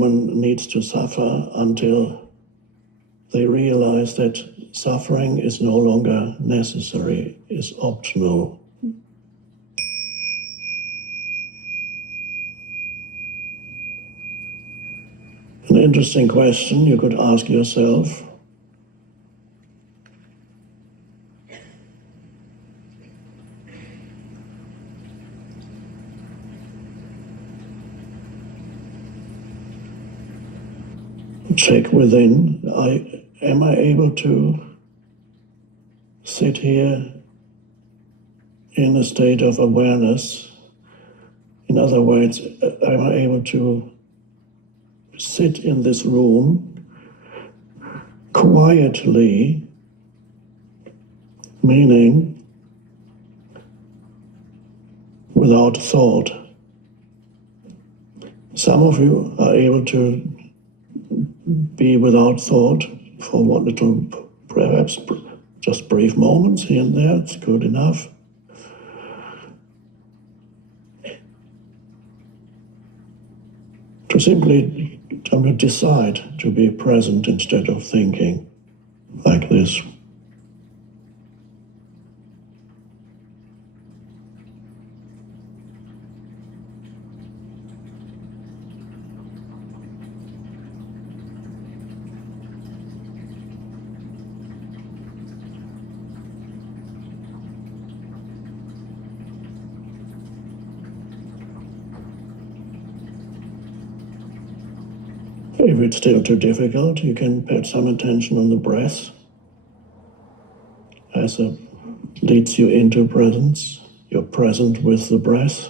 one needs to suffer until they realize that suffering is no longer necessary, is optional. An interesting question you could ask yourself: check within, am I able to sit here in a state of awareness? In other words, am I able to sit in this room quietly, meaning without thought? Some of you are able to be without thought for one little, perhaps just brief moments here and there. It's good enough. To simply decide to be present instead of thinking like this. If it's still too difficult, you can pay some attention on the breath as it leads you into presence. You're present with the breath.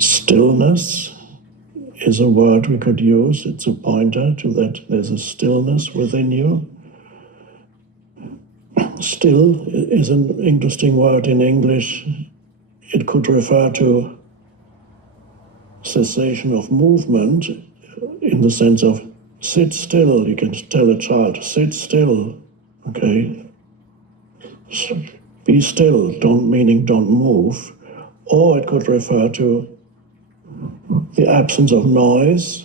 Stillness is a word we could use. It's a pointer to that there's a stillness within you. Still is an interesting word in English. It could refer to cessation of movement in the sense of sit still. You can tell a child, sit still, okay? Be still, meaning don't move. Or it could refer to the absence of noise,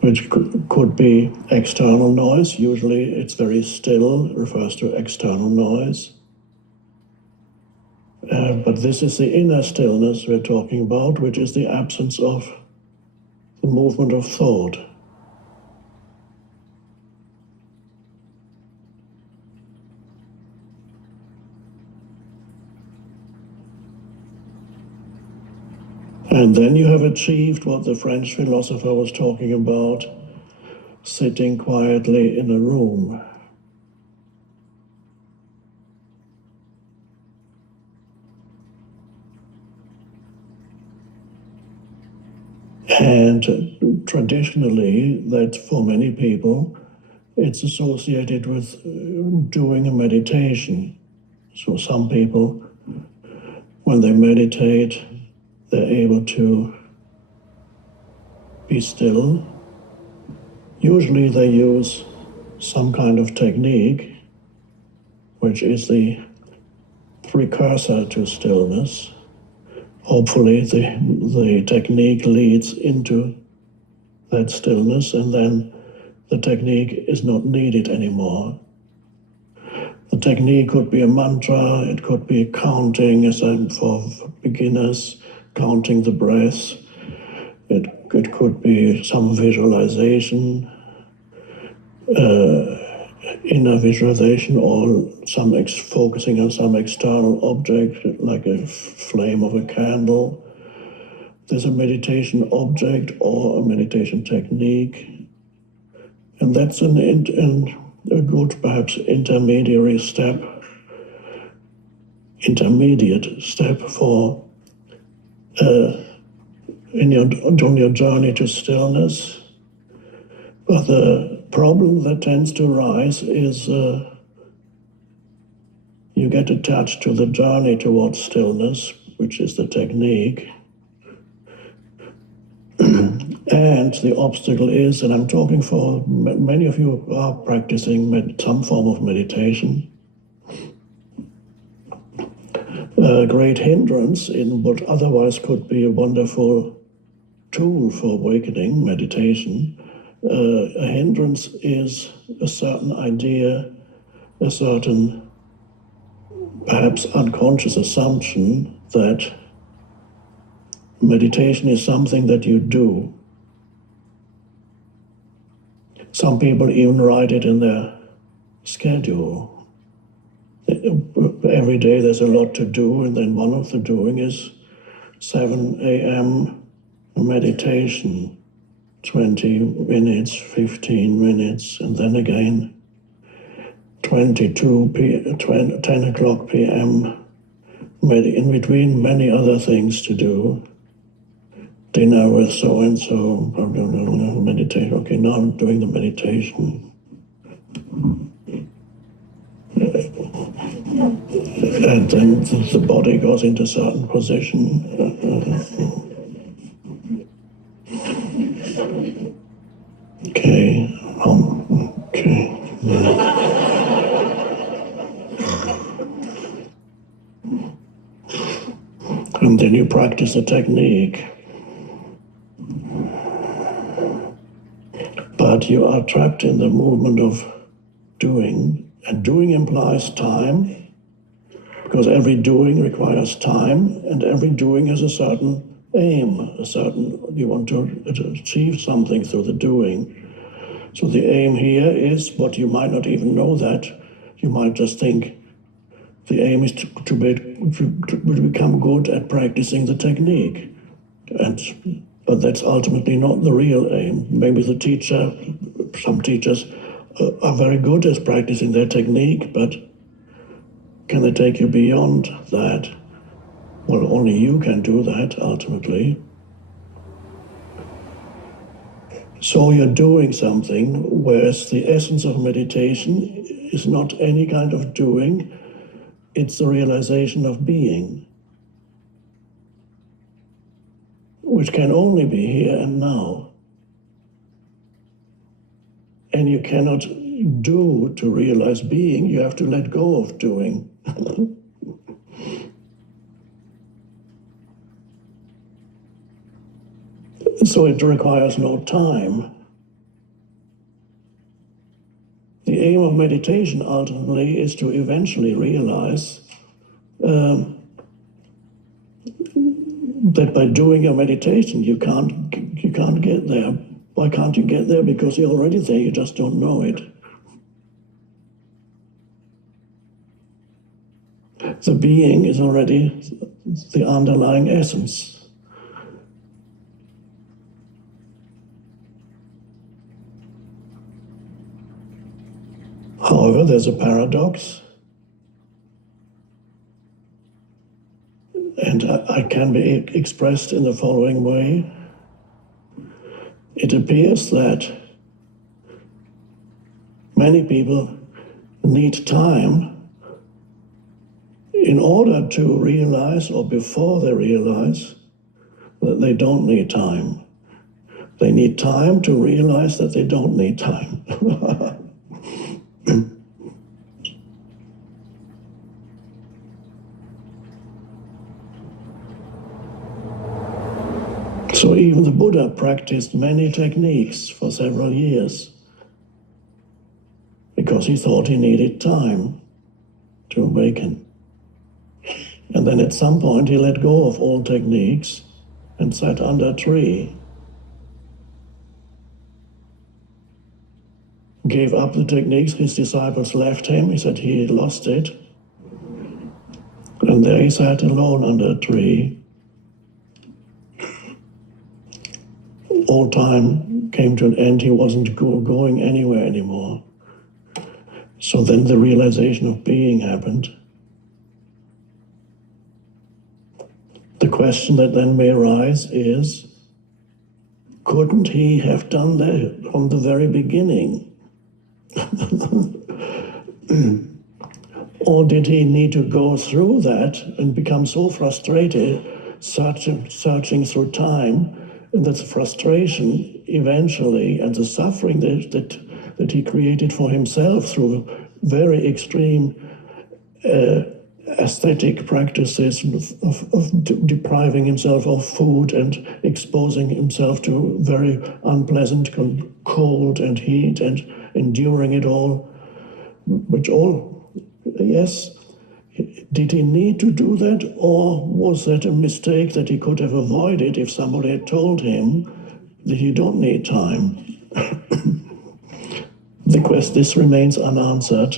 which could be external noise. Usually it's very still, it refers to external noise. But this is the inner stillness we're talking about, which is the absence of the movement of thought. And then you have achieved what the French philosopher was talking about, sitting quietly in a room. And traditionally, that for many people, it's associated with doing a meditation. So some people, when they meditate, they're able to be still. Usually they use some kind of technique, which is the precursor to stillness. Hopefully the technique leads into that stillness, and then the technique is not needed anymore. The technique could be a mantra, it could be counting, as for beginners, counting the breath. It could be some visualization, inner visualization, or focusing on some external object, like a flame of a candle. There's a meditation object or a meditation technique, and that's a good, perhaps intermediate step for on your journey to stillness. But the problem that tends to arise is you get attached to the journey towards stillness, which is the technique. And the obstacle is, and I'm talking for many of you who are practicing some form of meditation, a great hindrance in what otherwise could be a wonderful tool for awakening, meditation. A hindrance is a certain idea, a certain perhaps unconscious assumption that meditation is something that you do. Some people even write it in their schedule. Every day there's a lot to do, and then one of the doing is 7 a.m. meditation, 20 minutes, 15 minutes, and then again 10 o'clock p.m. in between many other things to do. Dinner with so-and-so, meditate. Okay, now I'm doing the meditation. And then the body goes into a certain position. Okay, okay. And then you practice the technique. But you are trapped in the movement of doing, and doing implies time, because every doing requires time, and every doing has a certain aim, you want to achieve something through the doing. So the aim here is, but you might not even know that. You might just think the aim is to become good at practicing the technique. But that's ultimately not the real aim. Maybe some teachers are very good at practicing their technique, but can they take you beyond that? Well, only you can do that, ultimately. So you're doing something, whereas the essence of meditation is not any kind of doing, it's the realization of being, which can only be here and now. And you cannot do to realize being, you have to let go of doing. So it requires no time. The aim of meditation ultimately is to eventually realize that by doing your meditation you can't get there. Why can't you get there? Because you're already there, you just don't know it. The being is already the underlying essence. However, there's a paradox, and it can be expressed in the following way. It appears that many people need time in order to realize, or before they realize, that they don't need time. They need time to realize that they don't need time. So even the Buddha practiced many techniques for several years because he thought he needed time to awaken. And then at some point he let go of all techniques and sat under a tree, gave up the techniques. His disciples left him. He said he lost it. And there he sat alone under a tree. All time came to an end. He wasn't going anywhere anymore. So then the realization of being happened. The question that then may arise is, couldn't he have done that from the very beginning? Or did he need to go through that and become so frustrated, searching through time, and that the frustration eventually and the suffering that he created for himself through very extreme aesthetic practices of depriving himself of food and exposing himself to very unpleasant cold and heat and enduring it all, which all, yes, did he need to do that, or was that a mistake that he could have avoided if somebody had told him that you don't need time? This remains unanswered.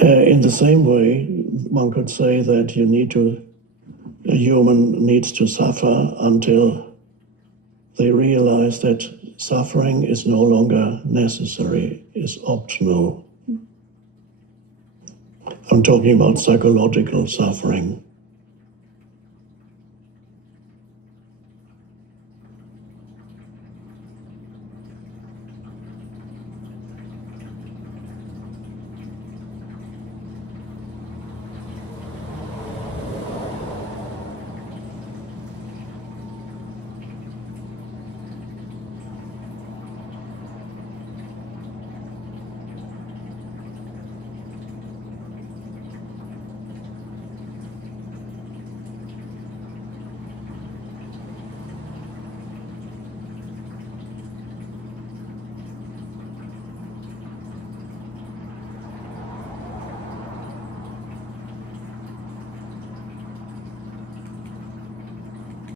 In the same way, one could say that a human needs to suffer until they realize that suffering is no longer necessary, is optional. I'm talking about psychological suffering.